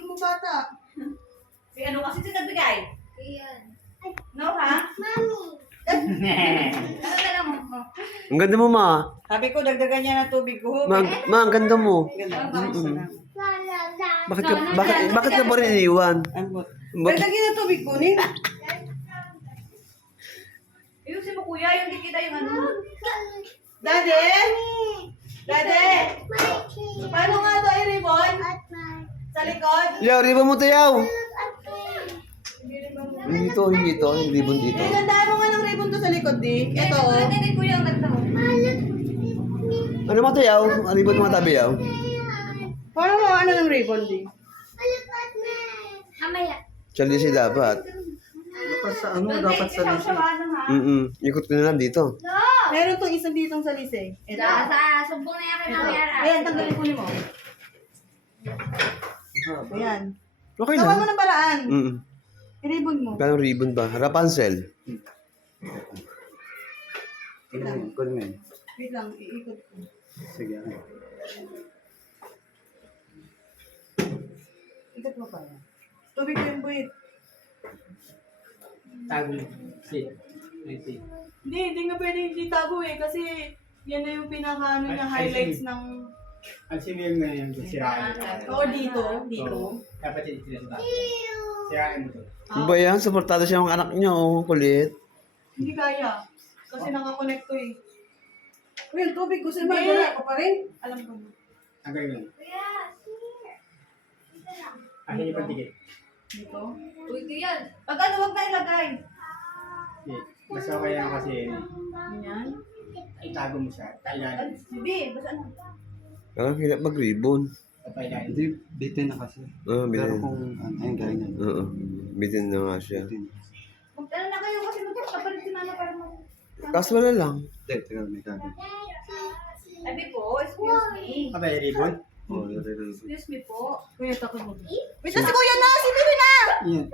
Hindi mo bata. Si ano kasi si nagbigay? Ayan. No, ha? Mami. Ano na lang mo? Ang ganda mo, ma. Sabi ko, dagdagan niya ng tubig ko. Ma, ang ganda mo. Ganda. Bakit ka pa rin iniwan? Ambot. Bakit? Dagdagan ng tubig ko, Nin. Ayusin mo kuya, yung di kita yung ano. Daddy? Daddy? Paano nga to i-ribbon? Sa likod? Yaw, ribbon mo to, yaw. Dito, dito. Yung ribbon dito. Eh, gandaan mo nga ng ribbon to sa likod, di. Ito, oh. Hindi kuya ang ganda mo. Ano mo to, yaw? Ang ribbon mo tabi, yaw. Paano mo ano ng ribbon, di? Mamaya. Chalisi dapat. Dapat sa ano, dapat sa lisi. Ikot ko na lang dito. Meron tong isang ditong sa lise. Ito. Sa sumbong na yan kay Mami Yara. Ayan, tanggalin ko mo. Ayan. Okay Gawa mo lang. ng paraan. I-ribbon mo. Kano ribbon ba? Rapunzel. Kunin mo yun. Wait lang, iikot ko. Sige. Ikot mo pa yan. Tubig ko yung buhit. Tago. Si. Si. Hindi nga pwede hindi tago eh. Kasi yan na yung pinaka ano niya, highlights ng... Ang sinil na yung siraan. Oo, dito. Dito. Dapat yung sila sa siraan mo to. Ano ba yan? Supportado siya ng anak niya, oh. Kulit. Hindi kaya. Kasi nakakonect to eh. Uy, yung tubig ko sa mga ko pa rin. Alam ko na. Ang ganyan. Akin yung pantigit. Dito. Uy, kuya. Pag ano, huwag na ilagay. Mas okay lang kasi Ganyan. itago mo siya. Tailan. Hindi, basta ano. Parang hirap mag-ribbon. Tailan. Hindi, bitin na kasi. Oo, Pero bitin. kung ayun, ganyan. Oo. Bitin na nga siya. Bitin. Kung ano na kayo kasi magkapalit si mama para mo. Kaso wala lang. Hindi, teka, may kagad. Sabi po, excuse me. Abay, ribbon? Oo, yun. Excuse me po. Kuya, takot mo. Wait na si Kuya na! Si Bibi na! Yan.